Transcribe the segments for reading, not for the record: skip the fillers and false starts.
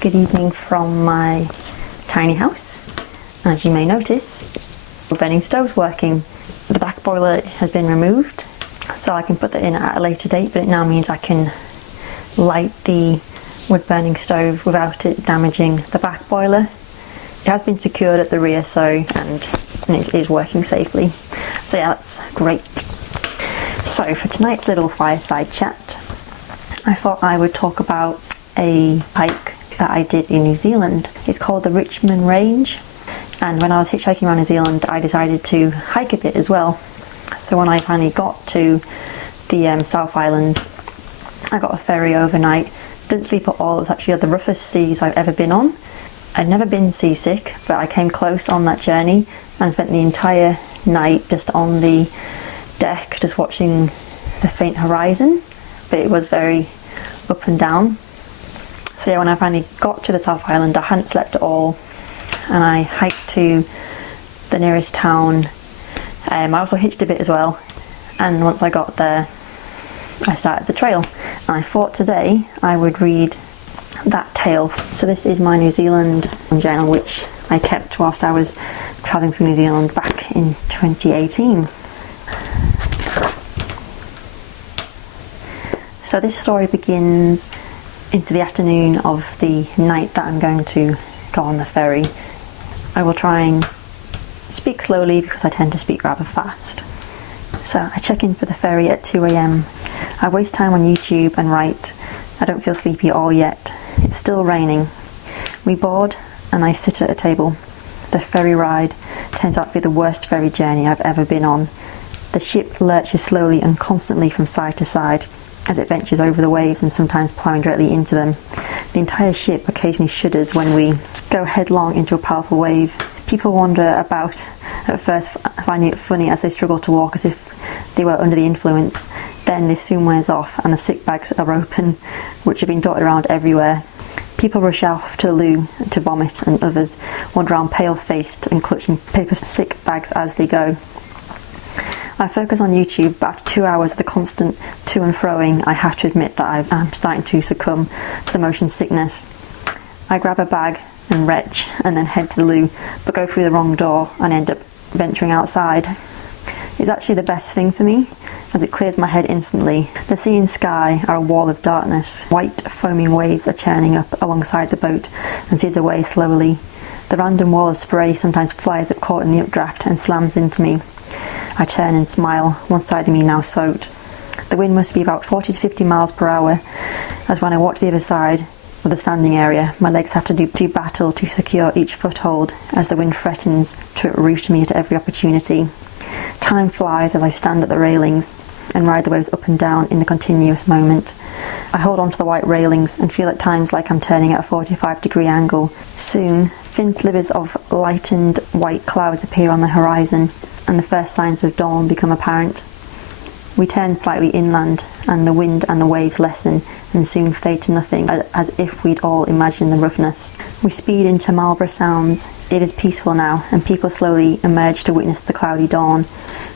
Good evening from my tiny house. As you may notice, the burning stove's working. The back boiler has been removed, so I can put that in at a later date, but it now means I can light the wood burning stove without it damaging the back boiler. It has been secured at the rear, and it is working safely. So yeah, that's great. So for tonight's little fireside chat, I thought I would talk about a hike that I did in New Zealand. It's called the Richmond Range, and when I was hitchhiking around New Zealand I decided to hike a bit as well. So when I finally got to the South Island, I got a ferry overnight. Didn't sleep at all. It was actually the roughest seas I've ever been on. I'd never been seasick, but I came close on that journey and spent the entire night just on the deck, just watching the faint horizon, but it was very up and down. So yeah, when I finally got to the South Island, I hadn't slept at all, and I hiked to the nearest town. I also hitched a bit as well, and once I got there I started the trail, and I thought today I would read that tale. So this is my New Zealand journal, which I kept whilst I was travelling through New Zealand back in 2018. So this story begins into the afternoon of the night that I'm going to go on the ferry. I will try and speak slowly because I tend to speak rather fast. So I check in for the ferry at 2 AM. I waste time on YouTube and write. I don't feel sleepy at all yet. It's still raining. We board and I sit at a table. The ferry ride turns out to be the worst ferry journey I've ever been on. The ship lurches slowly and constantly from side to side as it ventures over the waves and sometimes ploughing directly into them. The entire ship occasionally shudders when we go headlong into a powerful wave. People wander about at first, finding it funny as they struggle to walk as if they were under the influence. Then this soon wears off and the sick bags are open, which have been dotted around everywhere. People rush off to the loo to vomit, and others wander around pale-faced and clutching paper sick bags as they go. I focus on YouTube, but after 2 hours of the constant to and froing, I have to admit that I'm starting to succumb to the motion sickness. I grab a bag and retch and then head to the loo, but go through the wrong door and end up venturing outside. It's actually the best thing for me, as it clears my head instantly. The sea and sky are a wall of darkness. White foaming waves are churning up alongside the boat and fizz away slowly. The random wall of spray sometimes flies up caught in the updraft and slams into me. I turn and smile, one side of me now soaked. The wind must be about 40 to 50 miles per hour, as when I walk to the other side of the standing area, my legs have to battle to secure each foothold as the wind threatens to root me at every opportunity. Time flies as I stand at the railings and ride the waves up and down in the continuous moment. I hold on to the white railings and feel at times like I'm turning at a 45-degree angle. Soon, thin slivers of lightened white clouds appear on the horizon, and the first signs of dawn become apparent. We turn slightly inland, and the wind and the waves lessen and soon fade to nothing, as if we'd all imagined the roughness. We speed into Marlborough Sounds. It is peaceful now, and people slowly emerge to witness the cloudy dawn.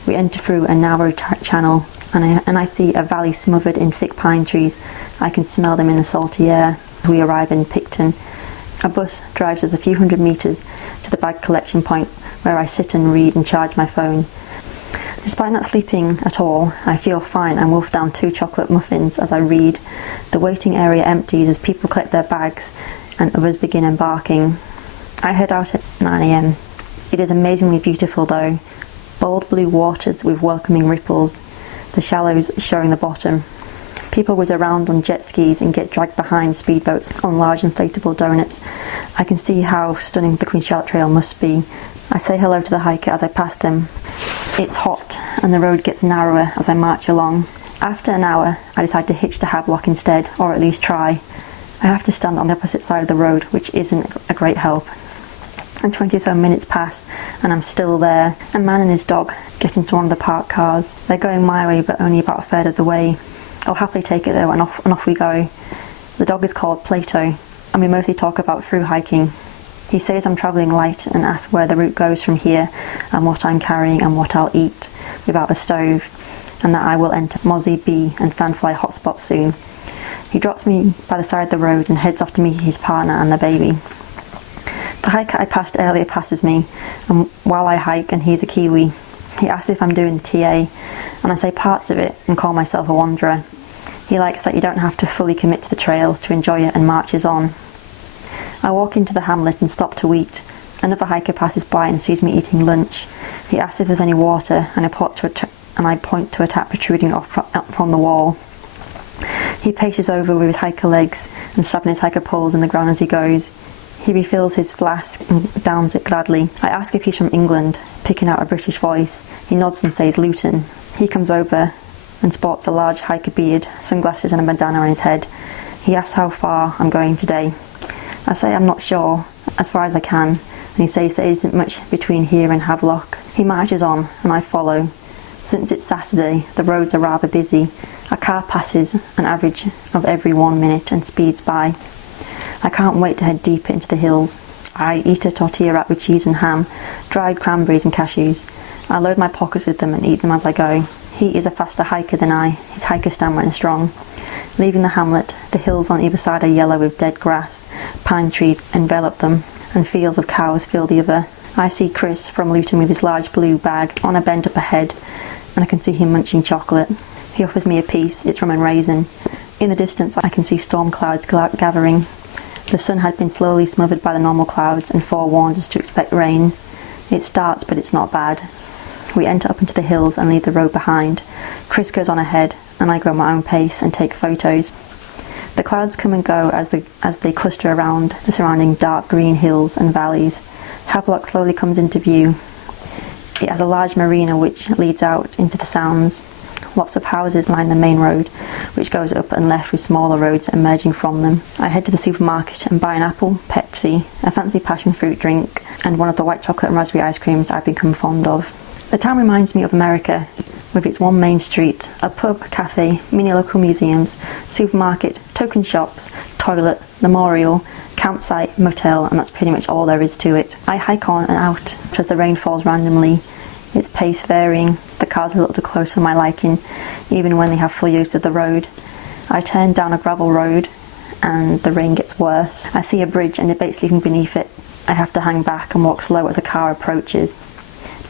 We enter through a narrow channel, and I see a valley smothered in thick pine trees. I can smell them in the salty air. We arrive in Picton. A bus drives us a few hundred metres to the bag collection point, where I sit and read and charge my phone. Despite not sleeping at all, I feel fine and wolf down 2 chocolate muffins as I read. The waiting area empties as people collect their bags and others begin embarking. I head out at 9 AM. It is amazingly beautiful though. Bold blue waters with welcoming ripples, the shallows showing the bottom. People whiz around on jet skis and get dragged behind speedboats on large inflatable donuts. I can see how stunning the Queen Charlotte Trail must be. I say hello to the hiker as I pass them. It's hot and the road gets narrower as I march along. After an hour, I decide to hitch to Havelock instead, or at least try. I have to stand on the opposite side of the road, which isn't a great help. And 20 or so minutes pass and I'm still there. A man and his dog get into one of the parked cars. They're going my way, but only about a third of the way. I'll happily take it though, and off we go. The dog is called Plato, and we mostly talk about through hiking. He says I'm travelling light and asks where the route goes from here and what I'm carrying and what I'll eat without a stove, and that I will enter Mozzie B and Sandfly hotspots soon. He drops me by the side of the road and heads off to meet his partner and the baby. The hiker I passed earlier passes me, and while I hike, and he's a Kiwi, he asks if I'm doing the TA, and I say parts of it and call myself a wanderer. He likes that you don't have to fully commit to the trail to enjoy it, and marches on. I walk into the hamlet and stop to eat. Another hiker passes by and sees me eating lunch. He asks if there's any water, and I point to a tap protruding off from the wall. He paces over with his hiker legs and slapping his hiker poles in the ground as he goes. He refills his flask and downs it gladly. I ask if he's from England, picking out a British voice. He nods and says Luton. He comes over and sports a large hiker beard, sunglasses and a bandana on his head. He asks how far I'm going today. I say I'm not sure, as far as I can, and he says there isn't much between here and Havelock. He marches on, and I follow. Since it's Saturday, the roads are rather busy. A car passes an average of every 1 minute and speeds by. I can't wait to head deeper into the hills. I eat a tortilla wrapped with cheese and ham, dried cranberries and cashews. I load my pockets with them and eat them as I go. He is a faster hiker than I. His hiker stamina is strong. Leaving the hamlet, the hills on either side are yellow with dead grass. Pine trees envelop them, and fields of cows fill the other. I see Chris from Luton with his large blue bag on a bent up ahead, and I can see him munching chocolate. He offers me a piece. It's rum and raisin. In the distance I can see storm clouds gathering. The sun had been slowly smothered by the normal clouds and forewarned us to expect rain. It starts, but it's not bad. We enter up into the hills and leave the road behind. Chris goes on ahead, and I go at my own pace and take photos. The clouds come and go as they cluster around the surrounding dark green hills and valleys. Havelock slowly comes into view. It has a large marina which leads out into the Sounds. Lots of houses line the main road, which goes up and left with smaller roads emerging from them. I head to the supermarket and buy an apple, Pepsi, a fancy passion fruit drink, and one of the white chocolate and raspberry ice creams I've become fond of. The town reminds me of America, with its one main street, a pub, cafe, many local museums, supermarket, token shops, toilet, memorial, campsite, motel, and that's pretty much all there is to it. I hike on and out as the rain falls randomly, its pace varying. The cars are a little too close for my liking, even when they have full use of the road. I turn down a gravel road and the rain gets worse. I see a bridge and debate sleeping beneath it. I have to hang back and walk slow as the car approaches.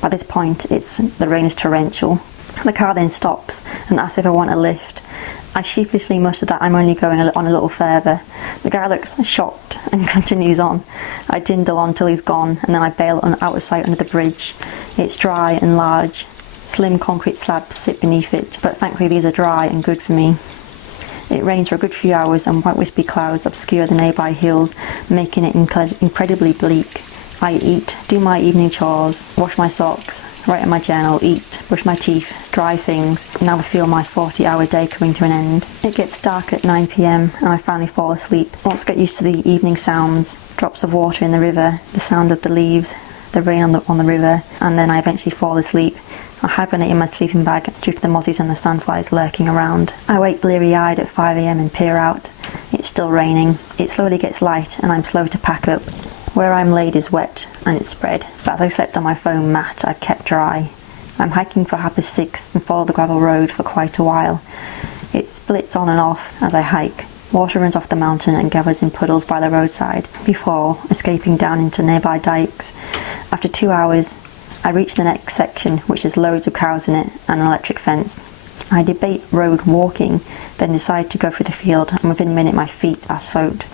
By this point, the rain is torrential. The car then stops and asks if I want a lift. I sheepishly mutter that I'm only going on a little further. The guy looks shocked and continues on. I dindle on till he's gone, and then I bail out of sight under the bridge. It's dry and large. Slim concrete slabs sit beneath it, but thankfully these are dry and good for me. It rains for a good few hours and white wispy clouds obscure the nearby hills, making it incredibly bleak. I eat, do my evening chores, wash my socks, write in my journal, eat, brush my teeth, dry things. Now I feel my 40-hour day coming to an end. It gets dark at 9 p.m. and I finally fall asleep. Once I get used to the evening sounds, drops of water in the river, the sound of the leaves, the rain on the river, and then I eventually fall asleep. I hibernate in my sleeping bag due to the mozzies and the sandflies lurking around. I wake bleary-eyed at 5 a.m. and peer out. It's still raining. It slowly gets light and I'm slow to pack up. Where I'm laid is wet and it's spread, but as I slept on my foam mat I've kept dry. I'm hiking for 6:30 and follow the gravel road for quite a while. It splits on and off as I hike. Water runs off the mountain and gathers in puddles by the roadside before escaping down into nearby dikes. After 2 hours, I reach the next section, which has loads of cows in it and an electric fence. I debate road walking, then decide to go through the field, and within a minute my feet are soaked.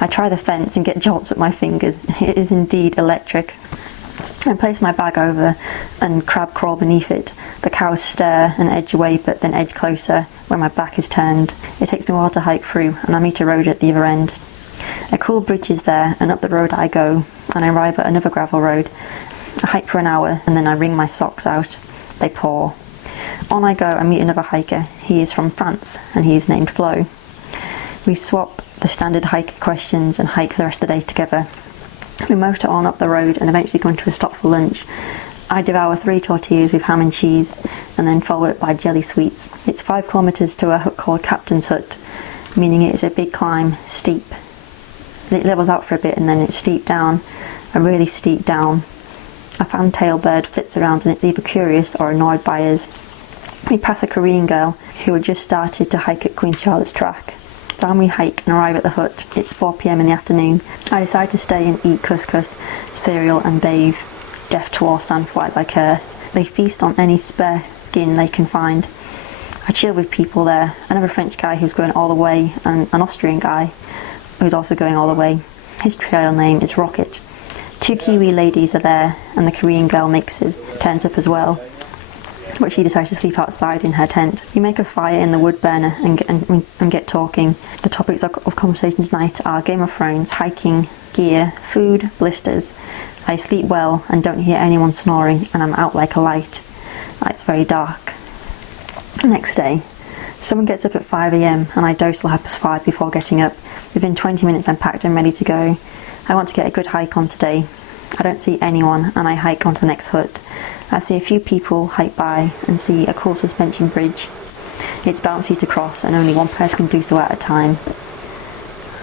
I try the fence and get jolts at my fingers. It is indeed electric. I place my bag over and crab crawl beneath it. The cows stare and edge away but then edge closer when my back is turned. It takes me a while to hike through and I meet a road at the other end. A cool bridge is there and up the road I go and I arrive at another gravel road. I hike for an hour and then I wring my socks out. They pour. On I go and meet another hiker. He is from France and he is named Flo. We swap the standard hiker questions and hike the rest of the day together. We motor on up the road and eventually come to a stop for lunch. I devour 3 tortillas with ham and cheese and then follow it by jelly sweets. It's 5 kilometres to a hut called Captain's Hut, meaning it is a big climb, steep. It levels out for a bit and then it's steep down, a really steep down. A fantail bird flits around and it's either curious or annoyed by us. We pass a Korean girl who had just started to hike at Queen Charlotte's track. Down we hike and arrive at the hut. It's 4 p.m. in the afternoon. I decide to stay and eat couscous, cereal and bathe, deaf to all sandflies I curse. They feast on any spare skin they can find. I chill with people there. Another French guy who's going all the way, and an Austrian guy who's also going all the way. His trail name is Rocket. 2 Kiwi ladies are there, and the Korean girl makes his tent up as well, but she decides to sleep outside in her tent. We make a fire in the wood burner and get talking. The topics of conversation tonight are Game of Thrones, hiking, gear, food, blisters. I sleep well and don't hear anyone snoring, and I'm out like a light. It's very dark. Next day, someone gets up at 5 a.m. and I doze till 5:30 before getting up. Within 20 minutes I'm packed and ready to go. I want to get a good hike on today. I don't see anyone and I hike on to the next hut. I see a few people hike by and see a cool suspension bridge. It's bouncy to cross and only one person can do so at a time.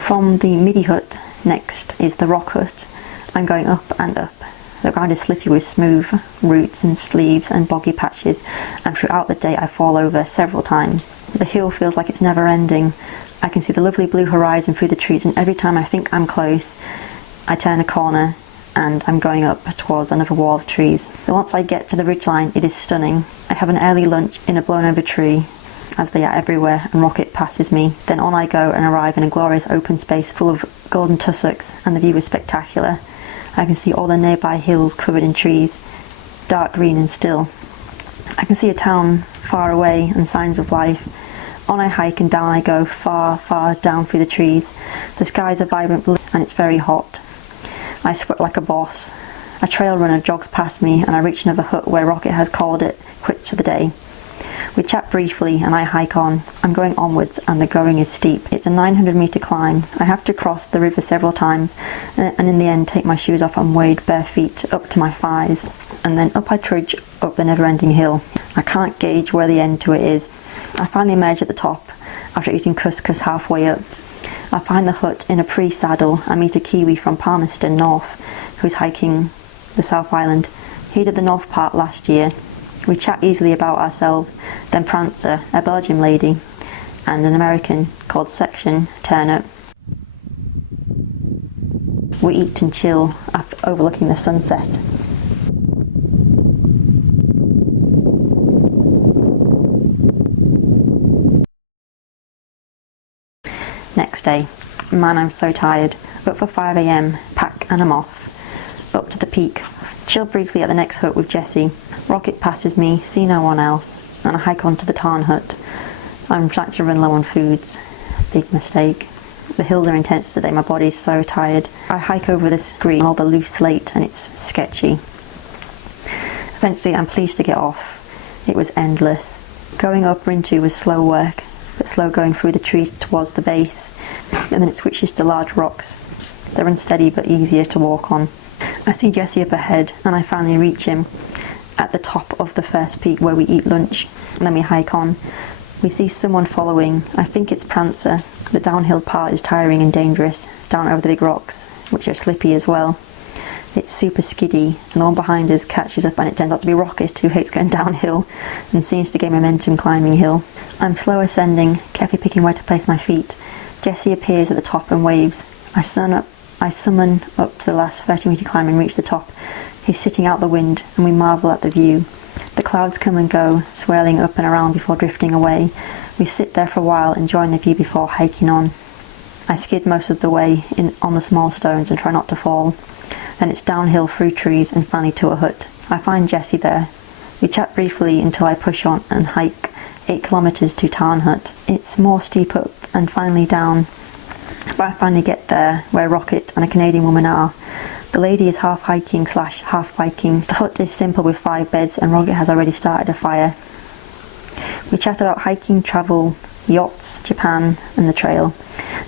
From the midi hut, next is the rock hut. I'm going up and up. The ground is slippery with smooth roots and sleeves and boggy patches, and throughout the day I fall over several times. The hill feels like it's never ending. I can see the lovely blue horizon through the trees, and every time I think I'm close, I turn a corner and I'm going up towards another wall of trees. But once I get to the ridgeline, it is stunning. I have an early lunch in a blown over tree, as they are everywhere, and Rocket passes me. Then on I go and arrive in a glorious open space full of golden tussocks, and the view is spectacular. I can see all the nearby hills covered in trees, dark green and still. I can see a town far away and signs of life. On I hike and down I go, far, far down through the trees. The skies are vibrant blue and it's very hot. I sweat like a boss. A trail runner jogs past me and I reach another hut where Rocket has called it quits for the day. We chat briefly and I hike on. I'm going onwards and the going is steep. It's a 900-metre climb. I have to cross the river several times and in the end take my shoes off and wade bare feet up to my thighs. And then up I trudge up the never-ending hill. I can't gauge where the end to it is. I finally emerge at the top after eating couscous halfway up. I find the hut in a pre-saddle. I meet a Kiwi from Palmerston North who's hiking the South Island. He did the North part last year. We chat easily about ourselves, then Prancer, a Belgian lady, and an American called Section turn up. We eat and chill overlooking the sunset. Next day. Man, I'm so tired. Up for 5 a.m, pack and I'm off. Up to the peak. Chill briefly at the next hut with Jessie. Rocket passes me, see no one else, and I hike on to the tarn hut. I'm trying to run low on foods. Big mistake. The hills are intense today, my body's so tired. I hike over this green, all the loose slate, and it's sketchy. Eventually I'm pleased to get off. It was endless. Going up Rintu was slow work, but slow going through the trees towards the base, and then it switches to large rocks. They're unsteady but easier to walk on. I see Jesse up ahead and I finally reach him at the top of the first peak where we eat lunch, and then we hike on. We see someone following. I think it's Prancer. The downhill part is tiring and dangerous, down over the big rocks, which are slippy as well. It's super skiddy, and the one behind us catches up and it turns out to be Rocket, who hates going downhill and seems to gain momentum climbing hill. I'm slow ascending, carefully picking where to place my feet. Jessie appears at the top and waves. I summon up to the last 30-metre climb and reach the top. He's sitting out the wind and we marvel at the view. The clouds come and go, swirling up and around before drifting away. We sit there for a while enjoying the view before hiking on. I skid most of the way on the small stones and try not to fall. Then it's downhill through trees and finally to a hut. I find Jessie there. We chat briefly until I push on and hike 8 kilometres to Tarn Hut. It's more steep up and finally down, but I finally get there where Rocket and a Canadian woman are. The lady is half hiking / half biking. The hut is simple with 5 beds and Rocket has already started a fire. We chat about hiking, travel, yachts, Japan and the trail.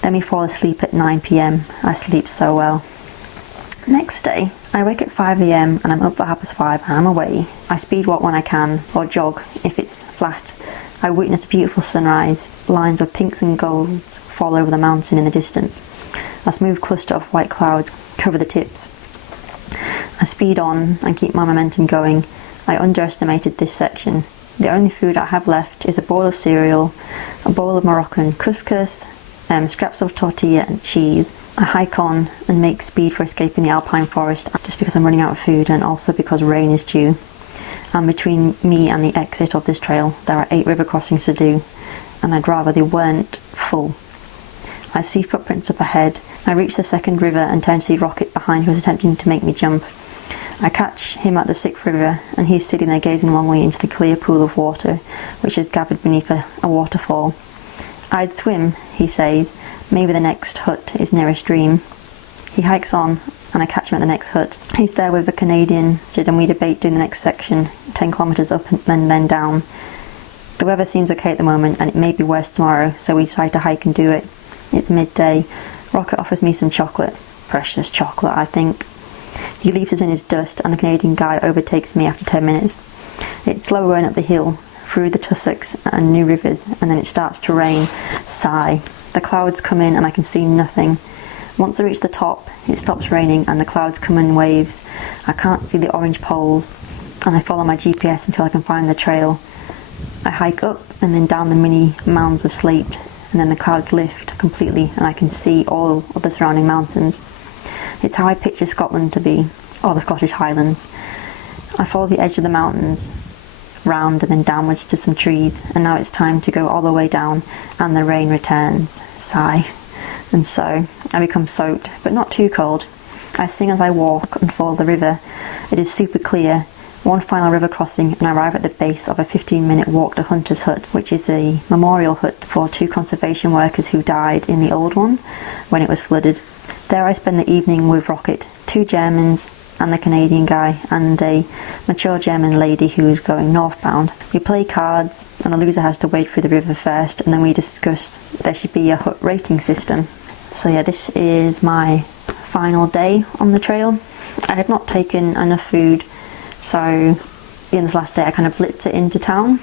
Then we fall asleep at 9 p.m. I sleep so well. Next day, I wake at 5 a.m. and I'm up for 5:30 and I'm away. I speed walk when I can, or jog if it's flat. I witness a beautiful sunrise. Lines of pinks and golds fall over the mountain in the distance. A smooth cluster of white clouds cover the tips. I speed on and keep my momentum going. I underestimated this section. The only food I have left is a bowl of cereal, a bowl of Moroccan couscous, scraps of tortilla and cheese. I hike on and make speed for escaping the alpine forest, just because I'm running out of food and also because rain is due. And between me and the exit of this trail, there are 8 river crossings to do, and I'd rather they weren't full. I see footprints up ahead. I reach the second river and turn to see Rocket behind, who is attempting to make me jump. I catch him at the 6th river, and he's sitting there gazing longingly into the clear pool of water, which is gathered beneath a waterfall. "I'd swim," he says. "Maybe the next hut is nearest dream." He hikes on, and I catch him at the next hut. He's there with a Canadian, and we debate doing the next section, 10 kilometres up and then down. The weather seems okay at the moment, and it may be worse tomorrow, so we decide to hike and do it. It's midday. Rocket offers me some chocolate. Precious chocolate, I think. He leaves us in his dust, and the Canadian guy overtakes me after 10 minutes. It's slow going up the hill, through the tussocks and new rivers, and then it starts to rain. Sigh. The clouds come in and I can see nothing. Once I reach the top, it stops raining and the clouds come in waves. I can't see the orange poles, and I follow my GPS until I can find the trail. I hike up and then down the mini mounds of slate, and then the clouds lift completely and I can see all of the surrounding mountains. It's how I picture Scotland to be, or the Scottish Highlands. I follow the edge of the mountains, round and then downwards to some trees, and now it's time to go all the way down, and the rain returns. Sigh. And so I become soaked, but not too cold. I sing as I walk and follow the river. It is super clear. One final river crossing and I arrive at the base of a 15-minute walk to Hunter's Hut, which is a memorial hut for 2 conservation workers who died in the old one when it was flooded. There I spend the evening with Rocket, 2 Germans and the Canadian guy, and a mature German lady who is going northbound. We play cards, and the loser has to wade through the river first, and then we discuss there should be a hut rating system. So yeah, this is my final day on the trail. I had not taken enough food, so in this last day I kind of blitzed it into town.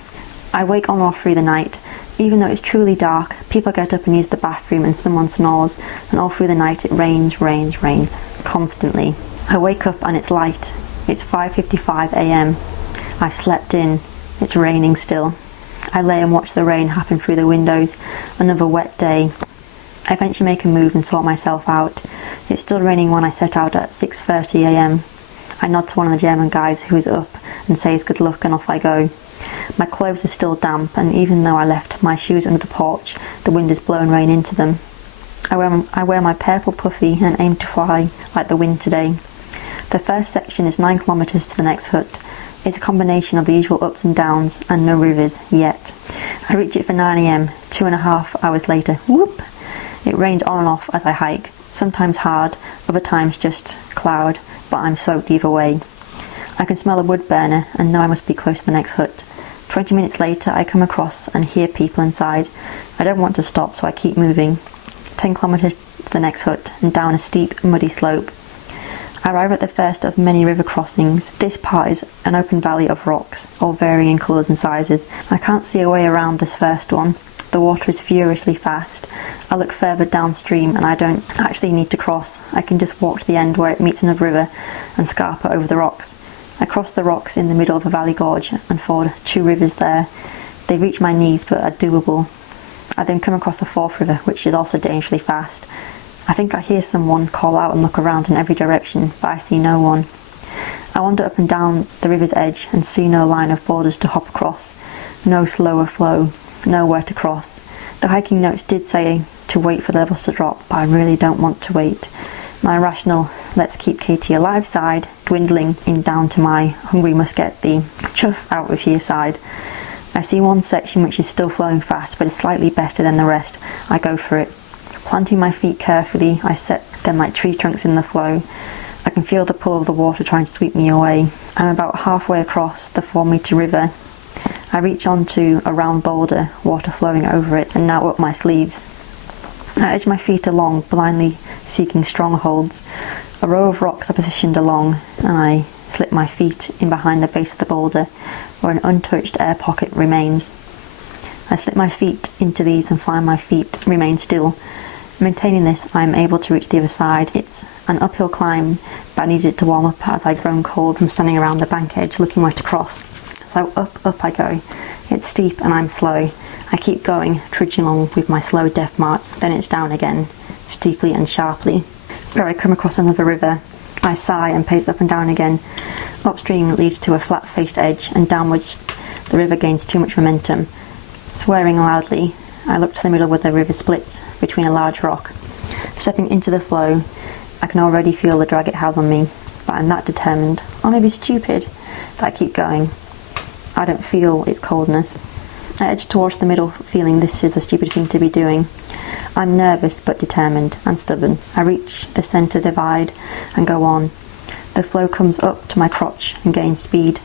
I wake on or off through the night. Even though it's truly dark, people get up and use the bathroom and someone snores, and all through the night it rains, constantly. I wake up and it's light. It's 5:55 a.m. I slept in. It's raining still. I lay and watch the rain happen through the windows. Another wet day. I eventually make a move and sort myself out. It's still raining when I set out at 6:30 a.m. I nod to one of the German guys who is up and says good luck, and off I go. My clothes are still damp, and even though I left my shoes under the porch, the wind has blown rain into them. I wear my purple puffy and aim to fly like the wind today. The first section is 9 kilometres to the next hut. It's a combination of the usual ups and downs and no rivers yet. I reach it for 9 a.m, 2.5 hours later. Whoop! It rains on and off as I hike, sometimes hard, other times just cloud, but I'm soaked either way. I can smell a wood burner and know I must be close to the next hut. 20 minutes later I come across and hear people inside. I don't want to stop, so I keep moving. 10 kilometres to the next hut and down a steep, muddy slope. I arrive at the first of many river crossings. This part is an open valley of rocks, all varying in colours and sizes. I can't see a way around this first one. The water is furiously fast. I look further downstream and I don't actually need to cross. I can just walk to the end where it meets another river and scarper over the rocks. I cross the rocks in the middle of a valley gorge and ford 2 rivers there. They reach my knees but are doable. I then come across a 4th river, which is also dangerously fast. I think I hear someone call out and look around in every direction, but I see no one. I wander up and down the river's edge and see no line of borders to hop across, no slower flow, nowhere to cross. The hiking notes did say to wait for the levels to drop, but I really don't want to wait. My rational let's keep Katie alive side dwindling in down to my hungry must get the chuff out of here side. I see one section which is still flowing fast but is slightly better than the rest. I go for it. Planting my feet carefully, I set them like tree trunks in the flow. I can feel the pull of the water trying to sweep me away. I'm about halfway across the 4-metre river. I reach onto a round boulder, water flowing over it, and now up my sleeves. I edge my feet along, blindly seeking strongholds. A row of rocks are positioned along, and I slip my feet in behind the base of the boulder, where an untouched air pocket remains. I slip my feet into these and find my feet remain still. Maintaining this, I am able to reach the other side. It's an uphill climb, but I needed it to warm up as I'd grown cold from standing around the bank edge looking where to cross. So up I go. It's steep and I'm slow. I keep going, trudging along with my slow death march, then it's down again, steeply and sharply. Where I come across another river, I sigh and pace up and down again. Upstream leads to a flat-faced edge, and downwards the river gains too much momentum. Swearing loudly, I look to the middle where the river splits between a large rock. Stepping into the flow, I can already feel the drag it has on me, but I'm that determined, or maybe stupid, that I keep going. I don't feel its coldness. I edge towards the middle, feeling this is a stupid thing to be doing. I'm nervous but determined and stubborn. I reach the centre divide and go on. The flow comes up to my crotch and gains speed.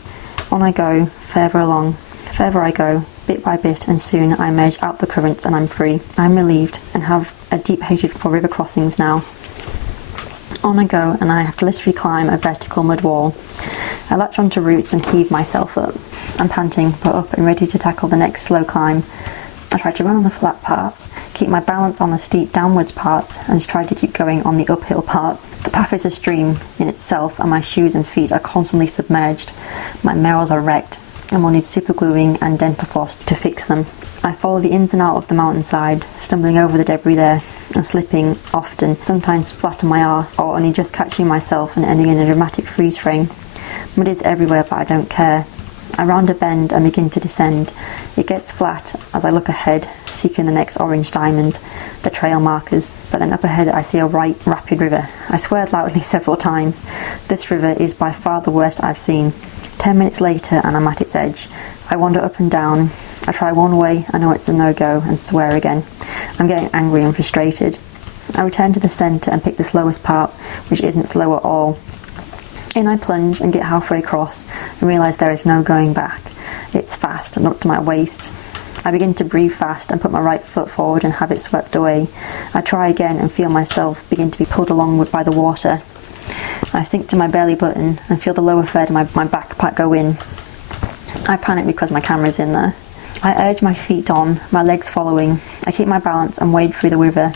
On I go, further along. Further I go, bit by bit, and soon I emerge out the currents and I'm free. I'm relieved and have a deep hatred for river crossings now. On I go, and I have to literally climb a vertical mud wall. I latch onto roots and heave myself up. I'm panting, but up and ready to tackle the next slow climb. I try to run on the flat parts, keep my balance on the steep downwards parts, and try to keep going on the uphill parts. The path is a stream in itself, and my shoes and feet are constantly submerged. My nails are wrecked, and will need super gluing and dental floss to fix them. I follow the ins and out of the mountainside, stumbling over the debris there, and slipping often, sometimes flat on my arse, or only just catching myself and ending in a dramatic freeze frame. Mud is everywhere, but I don't care. I round a bend and begin to descend. It gets flat as I look ahead, seeking the next orange diamond, the trail markers. But then up ahead I see a right rapid river. I swear loudly several times. This river is by far the worst I've seen. 10 minutes later and I'm at its edge. I wander up and down. I try one way, I know it's a no-go, and swear again. I'm getting angry and frustrated. I return to the centre and pick the slowest part, which isn't slow at all. In I plunge and get halfway across and realise there is no going back. It's fast and up to my waist. I begin to breathe fast and put my right foot forward and have it swept away. I try again and feel myself begin to be pulled along by the water. I sink to my belly button and feel the lower third of my backpack go in. I panic because my camera's in there. I urge my feet on, my legs following. I keep my balance and wade through the river.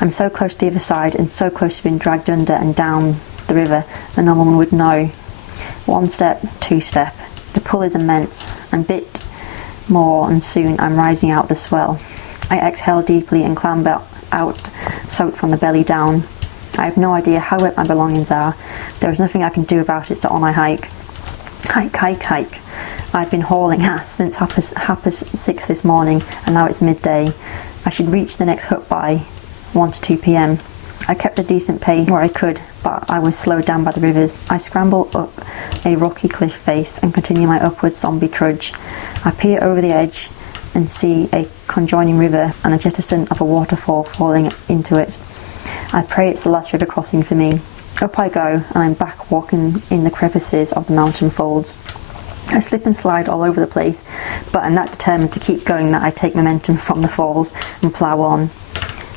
I'm so close to the other side and so close to being dragged under and down the river that no one would know. One step, two step. The pull is immense, and bit more, and soon I'm rising out the swell. I exhale deeply and clamber out, soaked from the belly down. I have no idea how wet my belongings are. There is nothing I can do about it, so on I hike. Hike. I've been hauling ass since half past 6 this morning, and now it's midday. I should reach the next hut by 1 to 2 p.m. I kept a decent pace where I could, but I was slowed down by the rivers. I scramble up a rocky cliff face and continue my upward zombie trudge. I peer over the edge and see a conjoining river and a jettison of a waterfall falling into it. I pray it's the last river crossing for me. Up I go, and I'm back walking in the crevices of the mountain folds. I slip and slide all over the place, but I'm that determined to keep going that I take momentum from the falls and plough on.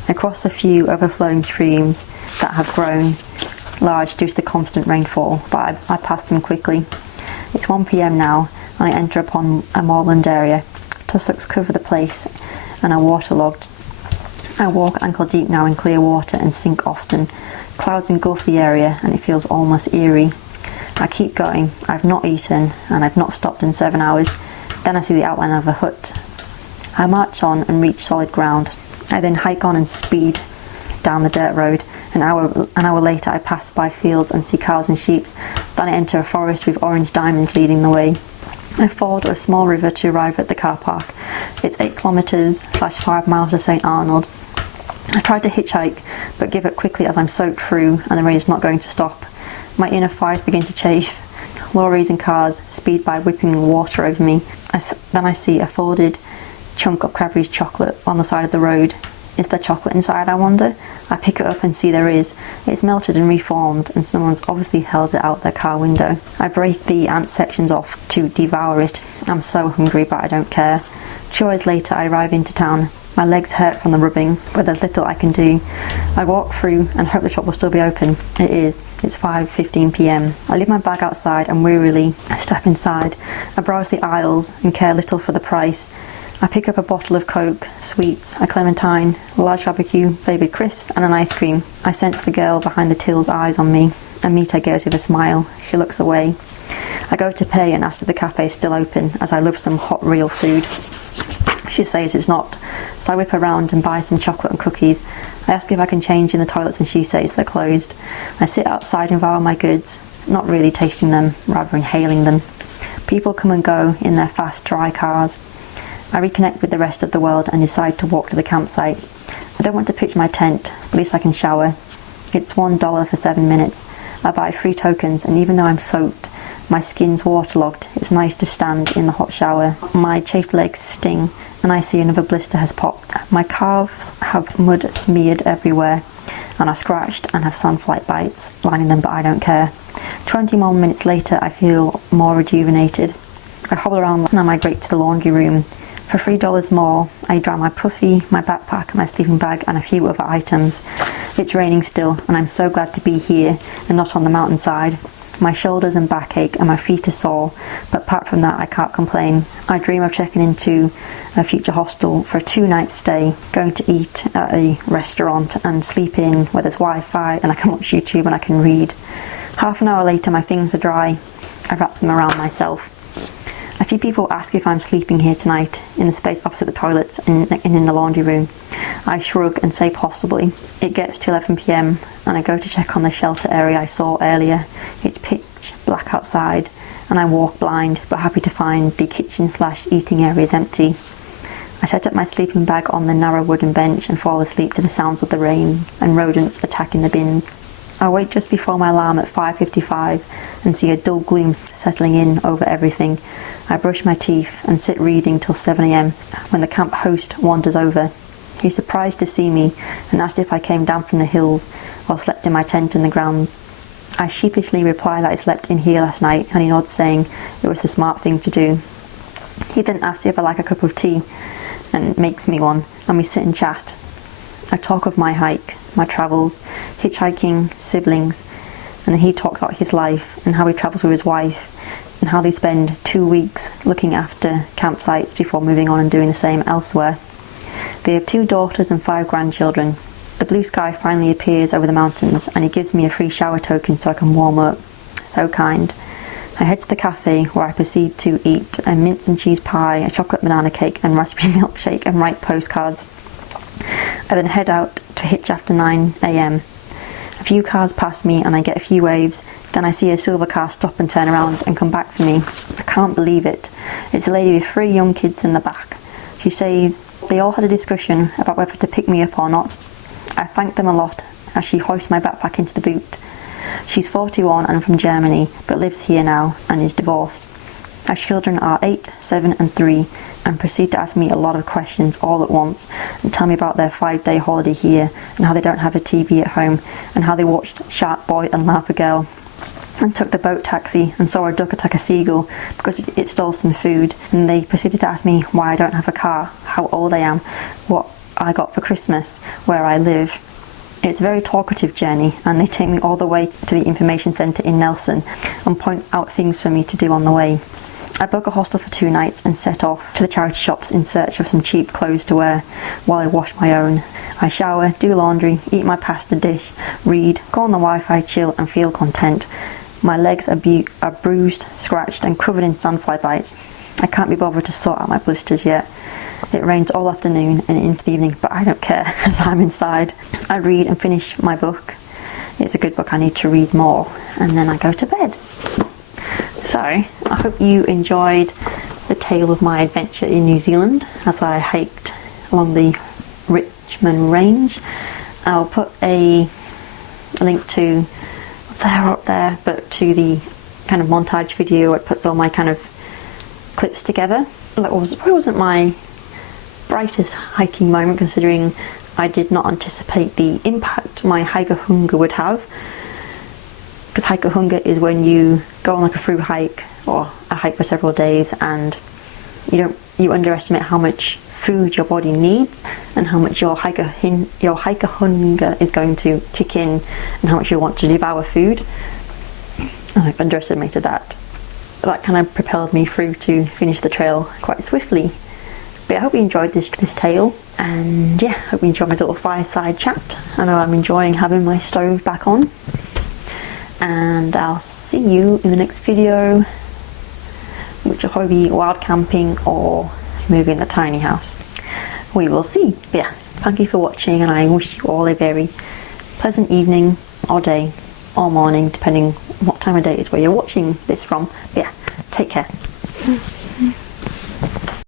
I cross a few overflowing streams that have grown large due to the constant rainfall, but I pass them quickly. It's 1 p.m. now, and I enter upon a moorland area. Tussocks cover the place and are waterlogged. I walk ankle deep now in clear water and sink often. Clouds engulf the area and it feels almost eerie. I keep going. I've not eaten and I've not stopped in 7 hours. Then I see the outline of a hut. I march on and reach solid ground. I then hike on and speed down the dirt road. An hour later I pass by fields and see cows and sheep. Then I enter a forest with orange diamonds leading the way. I ford a small river to arrive at the car park. It's 8 kilometres / 5 miles to St Arnaud. I try to hitchhike, but give up quickly as I'm soaked through and the rain is not going to stop. My inner thighs begin to chafe. Lorries and cars speed by whipping water over me. Then I see a folded chunk of Cadbury's chocolate on the side of the road. Is there chocolate inside, I wonder? I pick it up and see there is. It's melted and reformed, and someone's obviously held it out their car window. I break the ant sections off to devour it. I'm so hungry, but I don't care. 2 hours later I arrive into town. My legs hurt from the rubbing, but there's little I can do. I walk through and hope the shop will still be open. It is. It's 5:15 p.m. I leave my bag outside and wearily step inside. I browse the aisles and care little for the price. I pick up a bottle of Coke, sweets, a clementine, a large barbecue, flavoured crisps and an ice cream. I sense the girl behind the till's eyes on me and meet her gaze with a smile. She looks away. I go to pay and ask if the cafe is still open, as I love some hot real food. She says it's not, so I whip around and buy some chocolate and cookies. I ask if I can change in the toilets and she says they're closed. I sit outside and devour my goods, not really tasting them, rather inhaling them. People come and go in their fast, dry cars. I reconnect with the rest of the world and decide to walk to the campsite. I don't want to pitch my tent, but at least I can shower. It's $1 for 7 minutes. I buy 3 tokens, and even though I'm soaked, my skin's waterlogged, it's nice to stand in the hot shower. My chafed legs sting, and I see another blister has popped. My calves have mud smeared everywhere, and are scratched and have sandfly bites lining them, but I don't care. 20 more minutes later, I feel more rejuvenated. I hobble around and I migrate to the laundry room. For $3 more, I dry my puffy, my backpack, my sleeping bag and a few other items. It's raining still, and I'm so glad to be here and not on the mountainside. My shoulders and back ache and my feet are sore, but apart from that I can't complain. I dream of checking into a future hostel for a 2-night stay, going to eat at a restaurant and sleep in where there's Wi-Fi and I can watch YouTube and I can read. Half an hour later my things are dry. I wrap them around myself. A few people ask if I'm sleeping here tonight, in the space opposite the toilets and in the laundry room. I shrug and say possibly. It gets to 11 PM and I go to check on the shelter area I saw earlier. It's pitch black outside and I walk blind, but happy to find the kitchen/eating area is empty. I set up my sleeping bag on the narrow wooden bench and fall asleep to the sounds of the rain and rodents attacking the bins. I wake just before my alarm at 5:55 and see a dull gloom settling in over everything. I brush my teeth and sit reading till 7 AM when the camp host wanders over. He's surprised to see me and asked if I came down from the hills or slept in my tent in the grounds. I sheepishly reply that I slept in here last night and he nods, saying it was the smart thing to do. He then asks if I like a cup of tea and makes me one, and we sit and chat. I talk of my hike, my travels, hitchhiking, siblings, and then he talks about his life and how he travels with his wife and how they spend 2 weeks looking after campsites before moving on and doing the same elsewhere. They have 2 daughters and 5 grandchildren. The blue sky finally appears over the mountains and he gives me a free shower token so I can warm up. So kind. I head to the cafe where I proceed to eat a mince and cheese pie, a chocolate banana cake and raspberry milkshake and write postcards. I then head out to Hitch after 9 AM. A few cars pass me and I get a few waves. Then I see a silver car stop and turn around and come back for me. I can't believe it. It's a lady with 3 young kids in the back. She says they all had a discussion about whether to pick me up or not. I thank them a lot as she hoists my backpack into the boot. She's 41 and from Germany, but lives here now and is divorced. Our children are 8, 7 and 3 and proceed to ask me a lot of questions all at once and tell me about their 5-day holiday here and how they don't have a TV at home and how they watched Shark Boy and Laugh a Girl and took the boat taxi and saw a duck attack a seagull because it stole some food, and they proceeded to ask me why I don't have a car, how old I am, what I got for Christmas, where I live. It's a very talkative journey and they take me all the way to the information centre in Nelson and point out things for me to do on the way. I book a hostel for 2 nights and set off to the charity shops in search of some cheap clothes to wear while I wash my own. I shower, do laundry, eat my pasta dish, read, go on the Wi-Fi, chill and feel content. My legs are bruised, scratched and covered in sandfly bites. I can't be bothered to sort out my blisters yet. It rains all afternoon and into the evening, but I don't care as I'm inside. I read and finish my book. It's a good book, I need to read more, and then I go to bed. So, I hope you enjoyed the tale of my adventure in New Zealand as I hiked along the Richmond Range. I'll put a link to up there, but to the kind of montage video where it puts all my kind of clips together. That probably wasn't my brightest hiking moment, considering I did not anticipate the impact my hiker hunger would have, because hiker hunger is when you go on like a through hike or a hike for several days and you underestimate how much food your body needs and how much your hiker hunger is going to kick in and how much you want to devour food. I underestimated that. That kind of propelled me through to finish the trail quite swiftly. But I hope you enjoyed this tale, and yeah, hope you enjoyed my little fireside chat. I know I'm enjoying having my stove back on, and I'll see you in the next video, which will probably be wild camping or moving the tiny house. we will see. But yeah, thank you for watching, and I wish you all a very pleasant evening or day or morning, depending what time of day it is where you're watching this from. But yeah, take care.